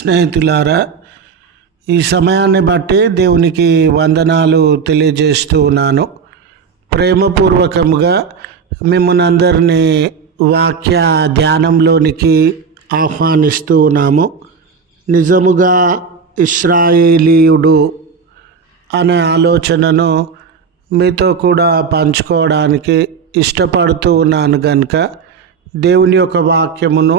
స్నేహితులారా ఈ సమయాన్ని బట్టి దేవునికి వందనాలు తెలియజేస్తూ ఉన్నాను. ప్రేమపూర్వకంగా మిమ్మల్ని అందరినీ వాక్య ధ్యానంలోనికి ఆహ్వానిస్తూ ఉన్నాము. నిజముగా ఇస్రాయేలీయుడు అనే ఆలోచనను మీతో కూడా పంచుకోవడానికి ఇష్టపడుతూ ఉన్నాను కనుక దేవుని యొక్క వాక్యమును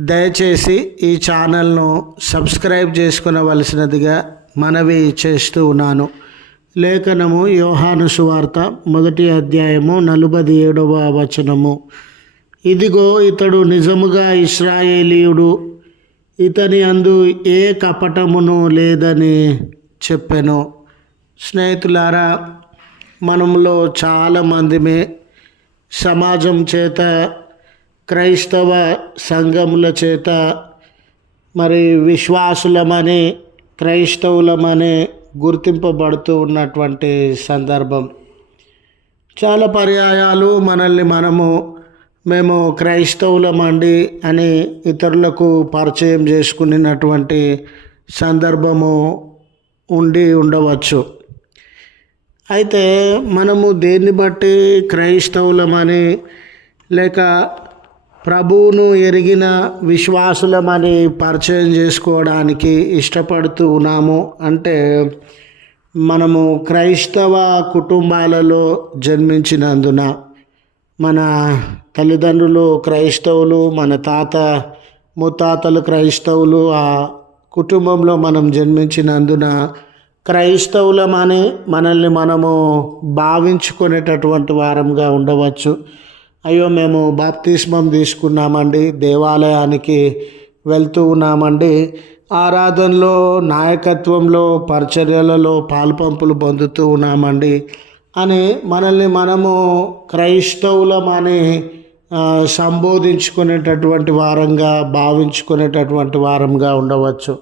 దయచేసి ఈ ఛానల్ను సబ్స్క్రైబ్ చేసుకునవలసినదిగా మనవి చేస్తూ ఉన్నాను. లేఖనము యోహాను సువార్త మొదటి అధ్యాయము నలభై ఏడవ వచనము. ఇదిగో ఇతడు నిజముగా ఇస్రాయేలీయుడు ఇతని అందు ఏ కపటమును లేదని చెప్పాను. స్నేహితులారా మనములో చాలామందిమే సమాజం చేత క్రైస్తవ సంఘముల చేత మరి విశ్వాసులమని క్రైస్తవులమని గుర్తింపబడుతూ ఉన్నటువంటి సందర్భం. చాలా పర్యాయాలు మనల్ని మనము మేము క్రైస్తవులమండి అని ఇతరులకు పరిచయం చేసుకున్నటువంటి సందర్భము ఉండి ఉండవచ్చు. అయితే మనము దేన్ని బట్టి క్రైస్తవులమని లేక ప్రభువును ఎరిగిన విశ్వాసులమని పరిచయం చేసుకోవడానికి ఇష్టపడుతూ ఉన్నాము. అంటే మనము క్రైస్తవ కుటుంబాలలో జన్మించినందున మన తల్లిదండ్రులు క్రైస్తవులు మన తాత ముత్తాతలు క్రైస్తవులు ఆ కుటుంబంలో మనం జన్మించినందున క్రైస్తవులమని మనల్ని మనము భావించుకునేటటువంటి వారంగా ఉండవచ్చు. అయ్యో మేము బాప్తిస్మం తీసుకున్నామండి దేవాలయానికి వెళ్తూ ఉన్నామండి. ఆరాధనలో నాయకత్వంలో పరిచర్యలలో పాల్పంపులు పొందుతూ ఉన్నామండి అని మనల్ని మనము క్రైస్తవులమని సంబోధించుకునేటటువంటి వారంగా భావించుకునేటటువంటి వారంగా ఉండవచ్చు.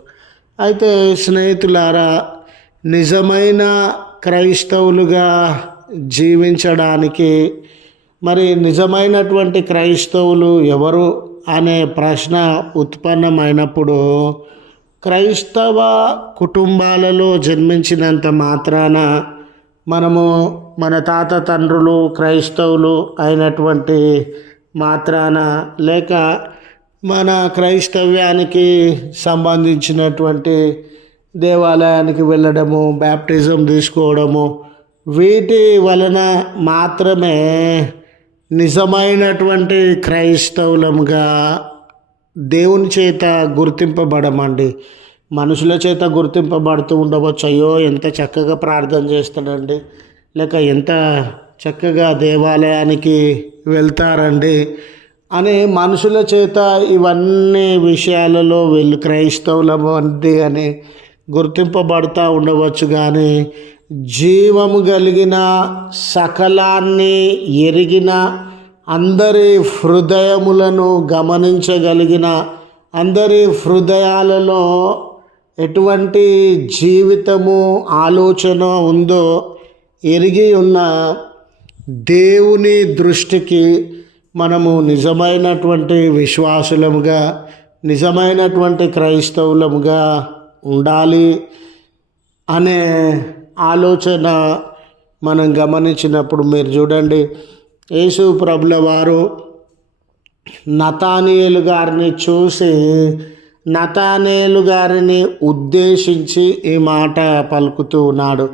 అయితే స్నేహితులారా నిజమైన క్రైస్తవులుగా జీవించడానికి మరి నిజమైనటువంటి క్రైస్తవులు ఎవరు అనే ప్రశ్న ఉత్పన్నమైనప్పుడు క్రైస్తవ కుటుంబాలలో జన్మించినంత మాత్రాన మనము మన తాత తండ్రులు క్రైస్తవులు అయినటువంటి మాత్రాన లేక మన క్రైస్తవ్యానికి సంబంధించినటువంటి దేవాలయానికి వెళ్ళడము బ్యాప్టిజం తీసుకోవడము వీటి వలన మాత్రమే నిజమైనటువంటి క్రైస్తవులముగా దేవుని చేత గుర్తింపబడమండి. మనుషుల చేత గుర్తింపబడుతూ ఉండవచ్చు. అయ్యో ఎంత చక్కగా ప్రార్థన చేస్తాడండి. లేక ఎంత చక్కగా దేవాలయానికి వెళ్తారండి అని మనుషుల చేత ఇవన్నీ విషయాలలో వెళ్ళి క్రైస్తవులము అంది అని గుర్తింపబడుతూ ఉండవచ్చు. కానీ జీవము కలిగిన సకలాన్ని ఎరిగిన అందరి హృదయములను గమనించగలిగిన అందరి హృదయాలలో ఎటువంటి జీవితము ఆలోచన ఉందో ఎరిగి ఉన్న దేవుని దృష్టికి మనము నిజమైనటువంటి విశ్వాసులముగా నిజమైనటువంటి క్రైస్తవులముగా ఉండాలి అనే ఆలోచన మనం గమనించినప్పుడు మీరు చూడండి యేసు ప్రభుల వారు నతానియలు గారిని చూసి నతానేలు గారిని ఉద్దేశించి ఈ మాట పలుకుతూ ఉన్నాడు.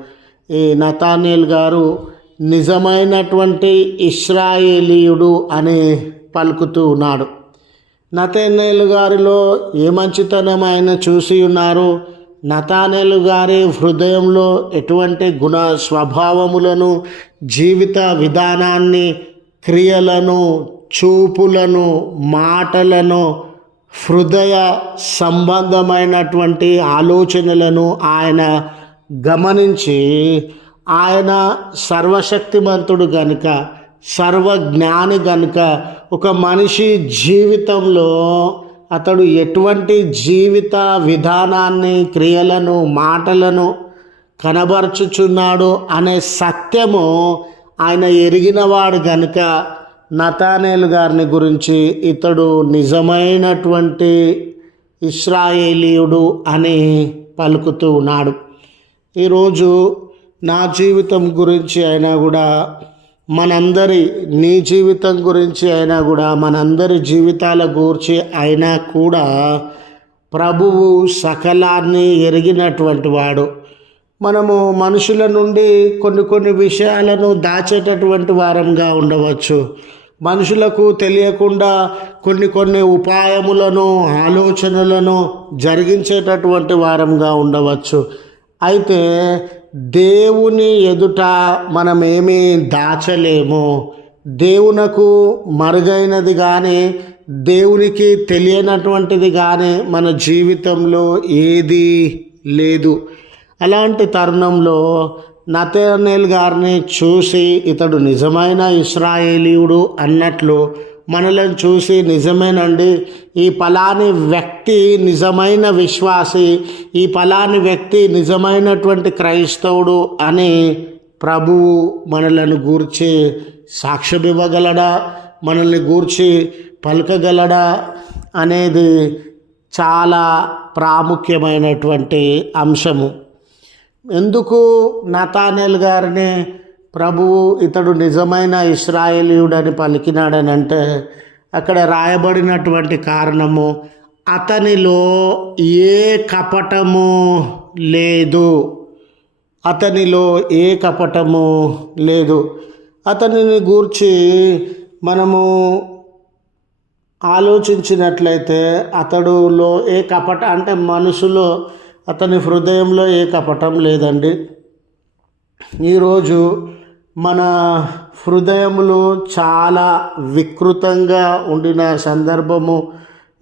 ఈ నతానేల్ గారు నిజమైనటువంటి ఇస్రాయేలీయుడు అని పలుకుతూ ఉన్నాడు. నతనేలు గారిలో ఏ మంచితనం ఆయన చూసి ఉన్నారు. నతానేలు గారి హృదయంలో ఎటువంటి గుణ స్వభావములను జీవిత విధానాన్ని క్రియలను చూపులను మాటలను హృదయ సంబంధమైనటువంటి ఆలోచనలను ఆయన గమనించి ఆయన సర్వశక్తిమంతుడు గనుక సర్వజ్ఞాని గనుక ఒక మనిషి జీవితంలో అతడు ఎటువంటి జీవిత విధానాన్ని క్రియలను మాటలను కనబరుచుచున్నాడు అనే సత్యము ఆయన ఎరిగినవాడు గనుక నతానేలు గారిని గురించి ఇతడు నిజమైనటువంటి ఇస్రాయేలీయుడు అని పలుకుతూ ఉన్నాడు. ఈరోజు నా జీవితం గురించి అయినా కూడా మనందరి నీ జీవితం గురించి అయినా కూడా మనందరి జీవితాల గురించి అయినా కూడా ప్రభువు సకలాన్ని ఎరిగినటువంటి వాడు. మనము మనుషుల నుండి కొన్ని కొన్ని విషయాలను దాచేటటువంటి వారంగా ఉండవచ్చు. మనుషులకు తెలియకుండా కొన్ని కొన్ని ఉపాయములను ఆలోచనలను జరిగించేటటువంటి వారంగా ఉండవచ్చు. అయితే దేవుని ఎదుట మనమేమీ దాచలేము. దేవునకు మరుగైనది కానీ దేవునికి తెలియనటువంటిది కానీ మన జీవితంలో ఏది లేదు. అలాంటి తరుణంలో నతనేల్ గారిని చూసి ఇతడు నిజమైన ఇస్రాయేలీయుడు అన్నట్లు మనలను చూసి నిజమేనండి. ఈ పలాని వ్యక్తి నిజమైన విశ్వాసి ఈ పలాని వ్యక్తి నిజమైనటువంటి క్రైస్తవుడు అని ప్రభువు మనలను గూర్చి సాక్ష్యం ఇవ్వగలడా మనల్ని గూర్చి పలకగలడా? అనేది చాలా ప్రాముఖ్యమైనటువంటి అంశము. ఎందుకు నతానేల్ గారిని ప్రభువు ఇతడు నిజమైన ఇస్రాయేలీయుడని పలికినాడని అంటే అక్కడ రాయబడినటువంటి కారణము అతనిలో ఏ కపటము లేదు. అతనిలో ఏ కపటము లేదు. అతనిని గూర్చి మనము ఆలోచించినట్లయితే అతడులో ఏ కపట అంటే మనసులో అతని హృదయంలో ఏ కపటం లేదండి. ఈరోజు మన హృదయములు చాలా వికృతంగా ఉండిన సందర్భము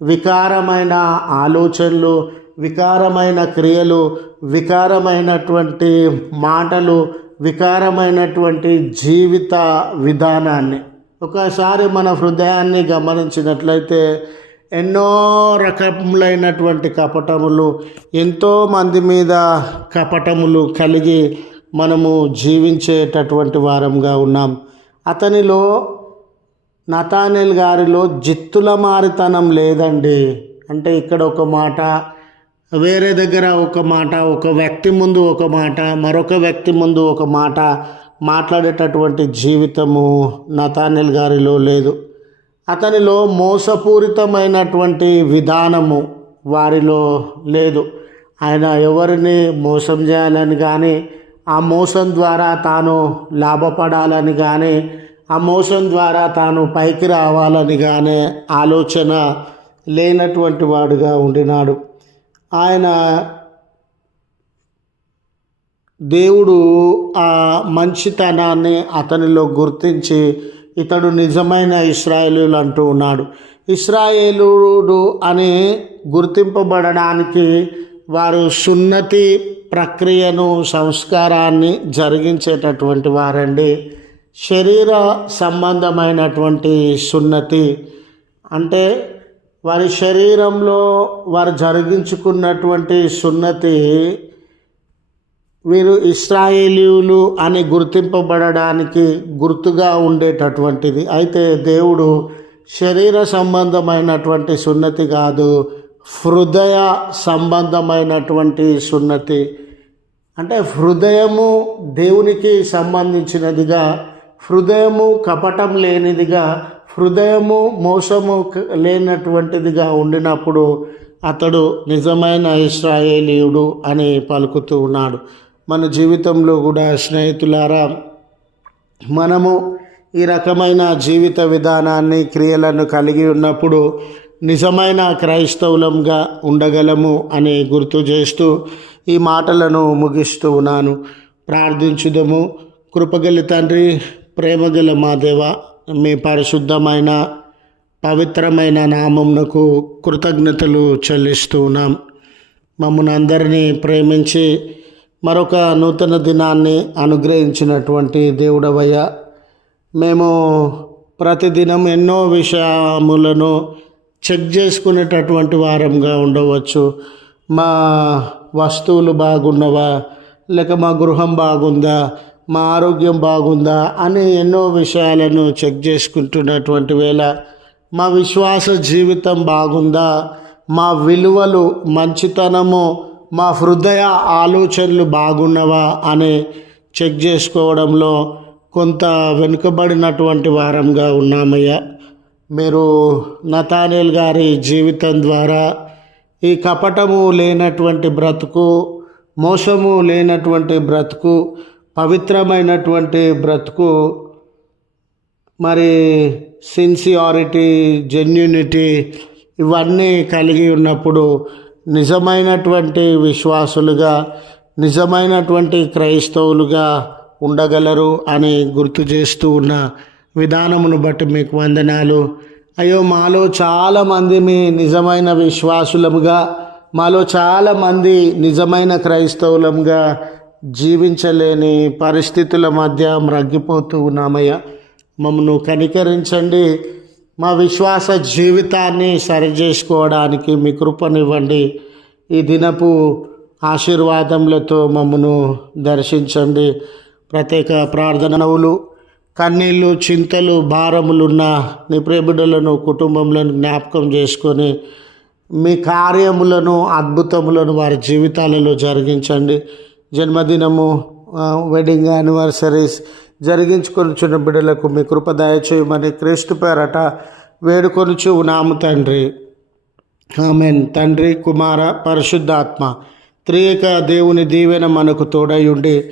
వికారమైన ఆలోచనలు వికారమైన క్రియలు వికారమైనటువంటి మాటలు వికారమైనటువంటి జీవిత విధానాన్ని. ఒకసారి మన హృదయాన్ని గమనించినట్లయితే ఎన్నో రకములైనటువంటి కపటములు ఎంతో మంది మీద కపటములు కలిగి మనము జీవించేటటువంటి వారంగా ఉన్నాం. అతనిలో నతానెల్ గారిలో జిత్తుల మారితనం లేదండి. అంటే ఇక్కడ ఒక మాట వేరే దగ్గర ఒక మాట ఒక వ్యక్తి ముందు ఒక మాట మరొక వ్యక్తి ముందు ఒక మాట మాట్లాడేటటువంటి జీవితము నతానెల్ గారిలో లేదు. అతనిలో మోసపూరితమైనటువంటి విధానము వారిలో లేదు. ఆయన ఎవరిని మోసం చేయాలని కానీ ఆ మోసం ద్వారా తాను లాభపడాలని కానీ ఆ మోసం ద్వారా తాను పైకి రావాలని కానీ ఆలోచన లేనటువంటి వాడుగా ఉండినాడు. ఆయన దేవుడు ఆ మంచితనాన్ని అతనిలో గుర్తించి ఇతడు నిజమైన ఇస్రాయేలీలు అంటూ ఉన్నాడు. ఇస్రాయేలుడు అని గుర్తింపబడడానికి వారు సున్నతి ప్రక్రియను సంస్కారాన్ని జరిగించేటటువంటి వారండి. శరీర సంబంధమైనటువంటి సున్నతి అంటే వారి శరీరంలో వారు జరిగించుకున్నటువంటి సున్నతి వీరు ఇస్రాయేలీయులు అని గుర్తింపబడడానికి గుర్తుగా ఉండేటటువంటిది. అయితే దేవుడు శరీర సంబంధమైనటువంటి సున్నతి కాదు హృదయ సంబంధమైనటువంటి సున్నతి. అంటే హృదయము దేవునికి సంబంధించినదిగా హృదయము కపటం లేనిదిగా హృదయము మోసము లేనటువంటిదిగా ఉండినప్పుడు అతడు నిజమైన ఇస్రాయేలీయుడు అని పలుకుతూ ఉన్నాడు. మన జీవితంలో కూడా స్నేహితులారా మనము ఈ రకమైన జీవిత విధానాన్ని క్రియలను కలిగి ఉన్నప్పుడు నిజమైన క్రైస్తవులంగా ఉండగలము అని గుర్తు చేస్తూ ఈ మాటలను ముగిస్తూ ఉన్నాను. ప్రార్థించుదము. కృపగల తండ్రి ప్రేమగల మా దేవ మీ పరిశుద్ధమైన పవిత్రమైన నామమునకు కృతజ్ఞతలు చెల్లిస్తూ ఉన్నాం. మమ్మల్ని అందరినీ ప్రేమించి మరొక నూతన దినాన్ని అనుగ్రహించినటువంటి దేవుడవయ్య. మేము ప్రతిదినం ఎన్నో విషయములను చెక్ చేసుకునేటటువంటి వారంగా ఉండవచ్చు. మా వస్తువులు బాగున్నవా? లేక మా గృహం బాగుందా? మా ఆరోగ్యం బాగుందా? అని ఎన్నో విషయాలను చెక్ చేసుకుంటున్నటువంటి వేళ మా విశ్వాస జీవితం బాగుందా? మా విలువలు మంచితనము మా హృదయ ఆలోచనలు బాగున్నవా? అని చెక్ చేసుకోవడంలో కొంత వెనుకబడినటువంటి వారంగా ఉన్నామయ్యా. మీరు నతానేల్ గారి జీవితం ద్వారా ఈ కపటము లేనటువంటి బ్రతుకు మోసము లేనటువంటి బ్రతుకు పవిత్రమైనటువంటి బ్రతుకు మరి సిన్సియారిటీ జెన్యునిటీ ఇవన్నీ కలిగి ఉన్నప్పుడు నిజమైనటువంటి విశ్వాసులుగా నిజమైనటువంటి క్రైస్తవులుగా ఉండగలరు అని గుర్తు చేస్తూ ఉన్న విధానమును బట్టి మీకు వందనాలు. అయ్యో మాలో చాలామంది మీ నిజమైన విశ్వాసులముగా మాలో చాలామంది నిజమైన క్రైస్తవులముగా జీవించలేని పరిస్థితుల మధ్య మ్రగ్గిపోతూ ఉన్నామయ్యా. మమ్మను కనికరించండి. మా విశ్వాస జీవితాన్ని సరిచేసుకోవడానికి మీ కృపనివ్వండి. ఈ దినపు ఆశీర్వాదములతో మమ్మను దర్శించండి. ప్రత్యేక ప్రార్థనవులు కన్నీళ్ళు చింతలు భారములున్న నీ ప్రేమిడులను కుటుంబంలను జ్ఞాపకం చేసుకొని మీ కార్యములను అద్భుతములను వారి జీవితాలలో జరిగించండి. జన్మదినము వెడ్డింగ్ యానివర్సరీస్ జరిగించుకొనిచున్న బిడ్డలకు మీ కృప దయచేయమని క్రీస్తు పేరట వేడుకొని నాము తండ్రి. ఆమెన్. తండ్రి కుమార పరిశుద్ధాత్మ త్రియక దేవుని దీవెన మనకు తోడై ఉండి